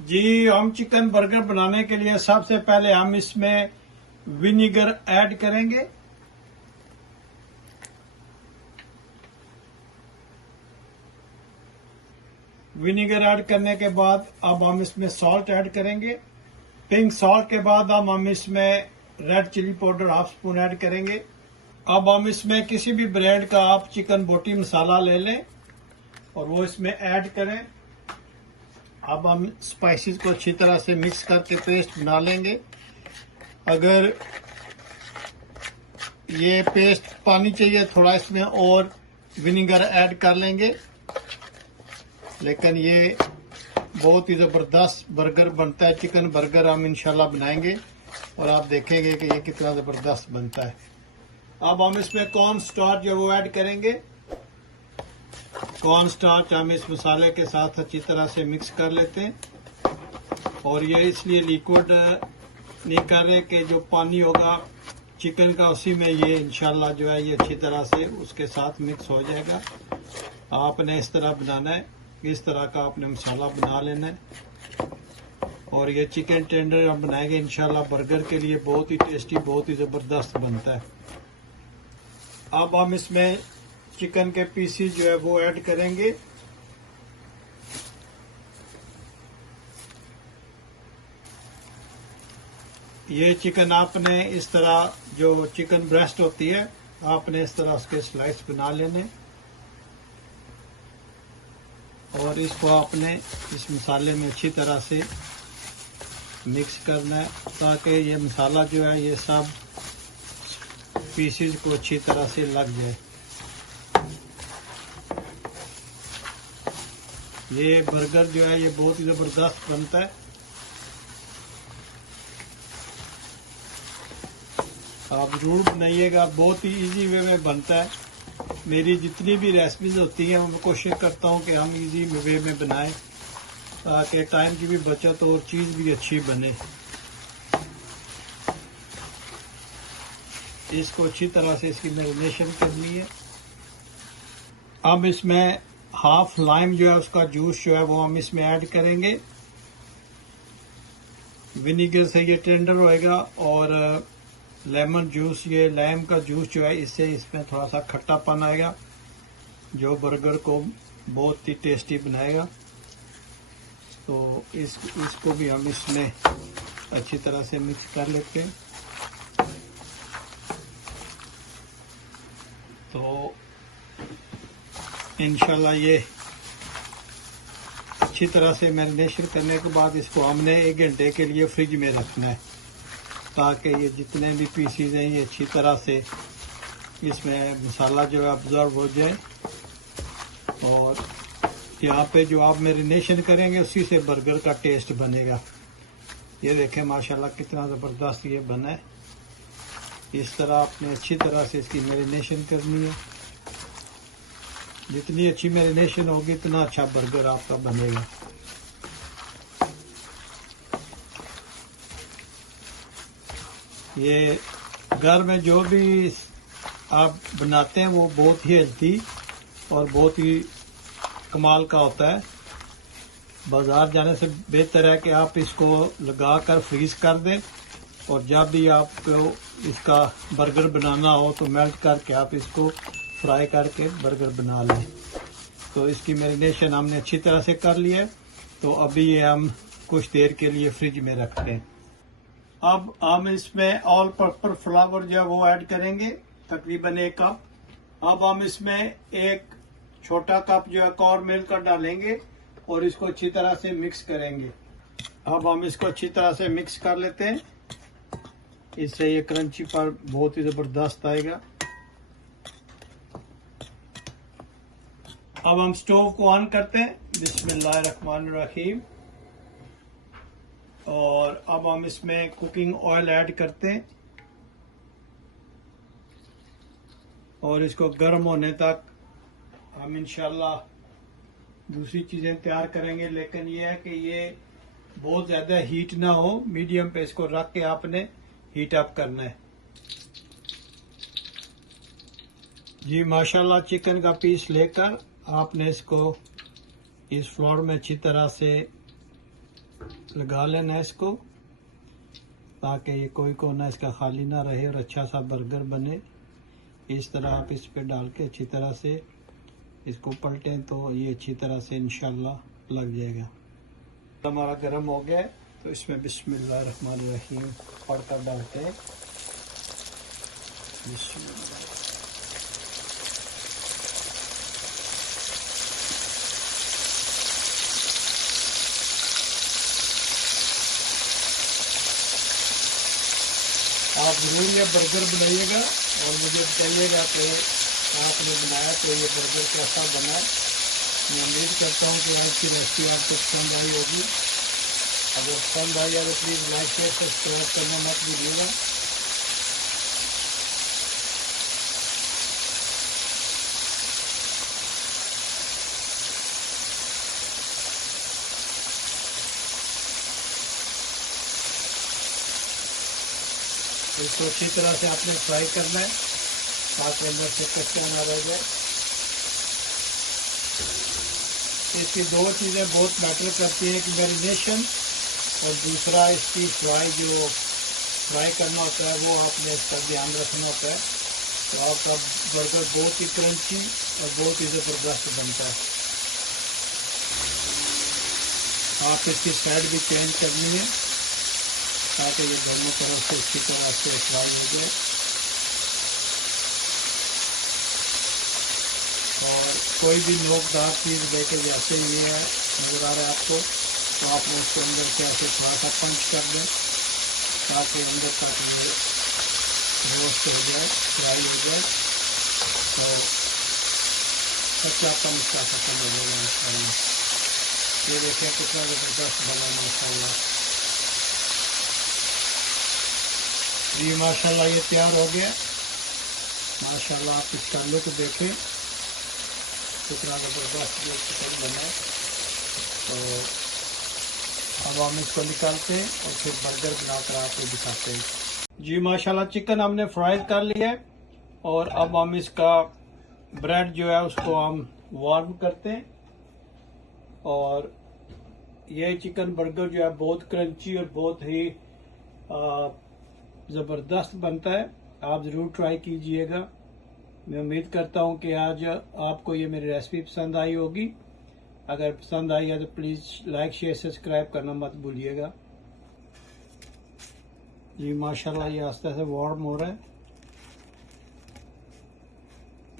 जी, हम chicken burger बनाने के लिए सबसे पहले हम इसमें विनीगर ऐड करेंगे। विनीगर ऐड करने के बाद अब हम इसमें सॉल्ट ऐड करेंगे। पिंक सॉल्ट के बाद हम इसमें red chilli powder half spoon add करेंगे। अब हम इसमें किसी भी ब्रांड का आप चिकन बोटी मसाला ले लें और वो इसमें ऐड करें। अब हम स्पाइसेस को अच्छी तरह से मिक्स करके पेस्ट बना लेंगे। अगर ये पेस्ट पानी चाहिए थोड़ा इसमें और विनीगर ऐड कर लेंगे, लेकिन ये बहुत ही ज़बरदस्त बर्गर बनता है। चिकन बर्गर हम इंशाल्लाह बनाएंगे और आप देखेंगे कि ये कितना ज़बरदस्त बनता है। अब हम इसमें कॉर्न स्टार्च जो वो ऐड करेंगे। कॉर्न स्टार्च हम इस मसाले के साथ अच्छी तरह से मिक्स कर लेते हैं और ये इसलिए लिक्विड नहीं कर रहे कि जो पानी होगा चिकन का उसी में ये इंशाल्लाह जो है ये अच्छी तरह से उसके साथ मिक्स हो जाएगा। आपने इस तरह बनाना है, इस तरह का आपने मसाला बना लेना है और ये चिकन टेंडर हम बनाएंगे इंशाल्लाह बर्गर के लिए बहुत ही टेस्टी, बहुत ही ज़बरदस्त बनता है। अब हम इसमें चिकन के पीसीज जो है वो ऐड करेंगे। ये चिकन आपने इस तरह जो चिकन ब्रेस्ट होती है आपने इस तरह उसके स्लाइस बना लेने और इसको आपने इस मसाले में अच्छी तरह से मिक्स करना है ताकि ये मसाला जो है ये सब पीसेस को अच्छी तरह से लग जाए। ये बर्गर जो है ये बहुत ही ज़बरदस्त बनता है। आप जरूर बनाइएगा, बहुत ही इजी वे में बनता है। मेरी जितनी भी रेसिपीज होती हैं मैं कोशिश करता हूँ कि हम इजी वे में बनाएं ताकि टाइम की भी बचत और चीज़ भी अच्छी बने। इसको अच्छी तरह से इसकी मैरिनेशन करनी है। अब इसमें हाफ लाइम जो है उसका जूस जो है वो हम इसमें ऐड करेंगे। विनीगर से ये टेंडर होएगा और लेमन जूस, ये लाइम का जूस जो है इससे इसमें थोड़ा सा खट्टापन आएगा जो बर्गर को बहुत ही टेस्टी बनाएगा। तो इसको भी हम इसमें अच्छी तरह से मिक्स कर लेते हैं। तो इंशाल्लाह ये अच्छी तरह से मैरिनेशन करने के बाद इसको हमने 1 घंटे के लिए फ्रिज में रखना है ताकि ये जितने भी पीसीज हैं ये अच्छी तरह से इसमें मसाला जो है ऑब्जर्व हो जाए और यहाँ पे जो आप मैरिनेशन करेंगे उसी से बर्गर का टेस्ट बनेगा। ये देखें माशाल्लाह कितना ज़बरदस्त ये बना है। इस तरह आपने अच्छी तरह से इसकी मैरिनेशन करनी है। जितनी अच्छी मैरिनेशन होगी इतना अच्छा बर्गर आपका बनेगा। ये घर में जो भी आप बनाते हैं वो बहुत ही हेल्थी और बहुत ही कमाल का होता है। बाजार जाने से बेहतर है कि आप इसको लगा कर फ्रीज कर दें और जब भी आपको इसका बर्गर बनाना हो तो मेल्ट करके आप इसको फ्राई करके बर्गर बना लें। तो इसकी मैरिनेशन हमने अच्छी तरह से कर लिया है। तो अभी ये हम कुछ देर के लिए फ्रिज में रखते हैं। अब हम इसमें ऑल पर्पस फ्लावर जो है वो ऐड करेंगे, तकरीबन 1 कप। अब हम इसमें 1 छोटा कप जो है कॉर्न मिल्क का डालेंगे और इसको अच्छी तरह से मिक्स करेंगे। अब हम इसको अच्छी तरह से मिक्स कर लेते हैं, इससे ये क्रंची पर बहुत ही ज़बरदस्त आएगा। अब हम स्टोव को ऑन करते हैं, बिस्मिल्लाहिर्रहमानिर्रहीम। और अब हम इसमें कुकिंग ऑयल ऐड करते हैं और इसको गर्म होने तक हम इंशाल्लाह दूसरी चीज़ें तैयार करेंगे। लेकिन ये है कि ये बहुत ज़्यादा हीट ना हो, मीडियम पे इसको रख के आपने हीट अप करना है। जी माशाल्लाह चिकन का पीस लेकर आपने इसको इस फ्लोर में अच्छी तरह से लगा लेना है इसको, ताकि ये कोई कोना इसका खाली ना रहे और अच्छा सा बर्गर बने। इस तरह आप इस पे डाल के अच्छी तरह से इसको पलटें तो ये अच्छी तरह से इंशाल्लाह लग जाएगा। हमारा गर्म हो गया है तो इसमें बिस्मिल्लाहिर्रहमानिर्रहीम पड़कर डालते हैं। आप ज़रूर ये बर्गर बनाइएगा और मुझे बताइएगा कि आपने बनाया तो ये बर्गर कैसा बना है। मैं उम्मीद करता हूँ कि आज की रेसिपी आपको पसंद आई होगी। अगर पसंद आई है तो प्लीज़ लाइक शेयर सब्सक्राइब करना मत भूलिएगा। इसको अच्छी तरह से आपने फ्राई करना है ताकि अंदर से कच्चा ना रह जाए। इसकी दो चीज़ें बहुत मैटर करती हैं, एक मैरिनेशन और दूसरा इसकी फ्राई करना होता है, वो आपने इसका ध्यान रखना होता है। तो आपका बर्गर बहुत ही क्रंची और बहुत ही ज़बरदस्त बनता है। आप इसकी साइड भी चेंज करनी है ताकि ये दोनों तरफ से अच्छी तरह से फ्राई हो जाए। और कोई भी नोकदार चीज़ लेके जैसे ये है नज़र आ रहा है आपको, तो आपने उसके अंदर क्या से थोड़ा सा पंच कर दें ताकि अंदर तक ये रोस्ट हो जाए, फ्राई हो जाए, तो कच्चापन इसका खत्म हो जाएगा इंशाल्लाह। ये देखिए कितना ज़बरदस्त बना माशाल्लाह। ये माशाल्लाह ये तैयार हो गया। माशाल्लाह आप इसका लुक देखें कितना ज़बरदस्त ये चिकन बना है। तो अब हम इसको निकालते हैं और फिर बर्गर बनाकर आपको दिखाते हैं। जी माशाल्लाह चिकन हमने फ्राई कर लिया है और अब हम इसका ब्रेड जो है उसको हम वार्म करते हैं। और ये चिकन बर्गर जो है बहुत क्रंची और बहुत ही ज़बरदस्त बनता है। आप ज़रूर ट्राई कीजिएगा। मैं उम्मीद करता हूँ कि आज आपको ये मेरी रेसिपी पसंद आई होगी। अगर पसंद आई है तो प्लीज़ लाइक शेयर सब्सक्राइब करना मत भूलिएगा। जी माशाल्लाह ये आस्ते से वार्म हो रहा है।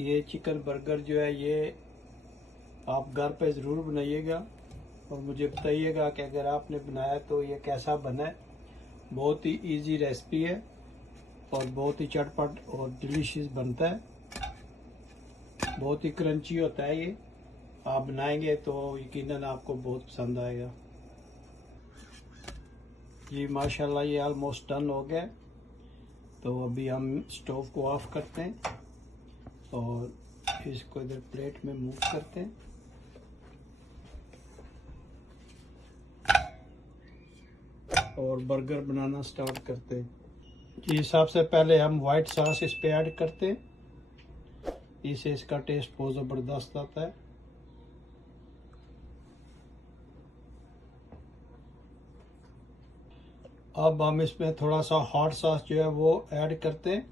ये चिकन बर्गर जो है ये आप घर पे ज़रूर बनाइएगा और मुझे बताइएगा कि अगर आपने बनाया तो ये कैसा बना है। बहुत ही इजी रेसिपी है और बहुत ही चटपट और डिलीशियस बनता है। बहुत ही क्रंची होता है ये। आप बनाएंगे तो यकीनन आपको बहुत पसंद आएगा। जी माशाल्लाह ये ऑलमोस्ट डन हो गया। तो अभी हम स्टोव को ऑफ करते हैं और इसको इधर प्लेट में मूव करते हैं। और बर्गर बनाना स्टार्ट करते हैं। जी सबसे पहले हम वाइट सॉस इस पे ऐड करते हैं, इससे इसका टेस्ट बहुत ज़बरदस्त आता है। अब हम इसमें थोड़ा सा हॉट सॉस जो है वो ऐड करते हैं।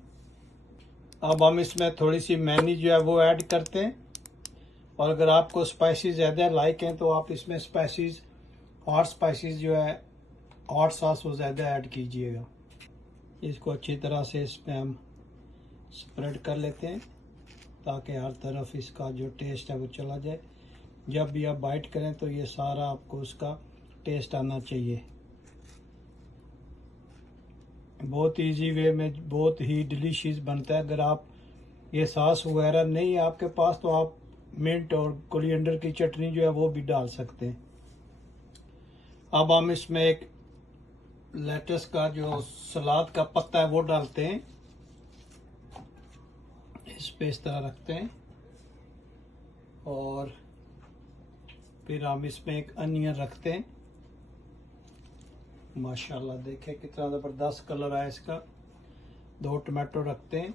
अब हम इसमें थोड़ी सी मेयोनीज जो है वो ऐड करते हैं। और अगर आपको स्पाइसी ज़्यादा लाइक हैं तो आप इसमें स्पाइसीज हॉट स्पाइसीज जो है हॉट सॉस वो ज़्यादा ऐड कीजिएगा। इसको अच्छी तरह से इसमें हम स्प्रेड कर लेते हैं ताकि हर तरफ इसका जो टेस्ट है वो चला जाए। जब भी आप बाइट करें तो ये सारा आपको उसका टेस्ट आना चाहिए। बहुत इजी वे में बहुत ही डिलीशियस बनता है। अगर आप ये सॉस वगैरह नहीं है आपके पास तो आप मिंट और कोरिएंडर की चटनी जो है वो भी डाल सकते हैं। अब हम इसमें एक लेटस का जो सलाद का पत्ता है वो डालते हैं। इस पे इस तरह रखते हैं और फिर हम इसमें एक अनियन रखते हैं। माशाल्लाह देखें कितना ज़बरदस्त कलर है इसका। 2 टमाटो रखते हैं।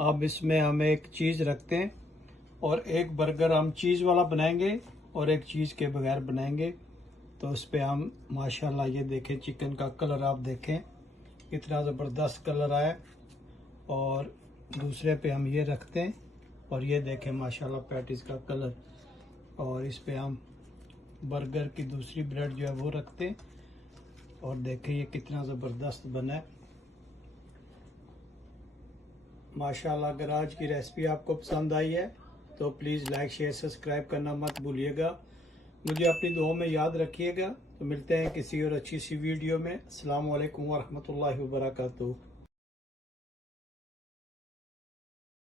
अब इसमें हम एक चीज़ रखते हैं और एक बर्गर हम चीज़ वाला बनाएंगे और एक चीज़ के बगैर बनाएंगे। तो इस पे हम माशाल्लाह ये देखें, चिकन का कलर आप देखें कितना ज़बरदस्त कलर आया। और दूसरे पे हम ये रखते हैं और ये देखें माशाल्लाह पैटीज का कलर। और इस पे हम बर्गर की दूसरी ब्रेड जो है वो रखते हैं और देखें ये कितना ज़बरदस्त बना है माशाल्लाह। अगर आज की रेसिपी आपको पसंद आई है तो प्लीज़ लाइक शेयर सब्सक्राइब करना मत भूलिएगा। मुझे अपनी दुआओं में याद रखिएगा। तो मिलते हैं किसी और अच्छी सी वीडियो में। अस्सलाम वालेकुम वरहमतुल्लाहि वबरकातुहू।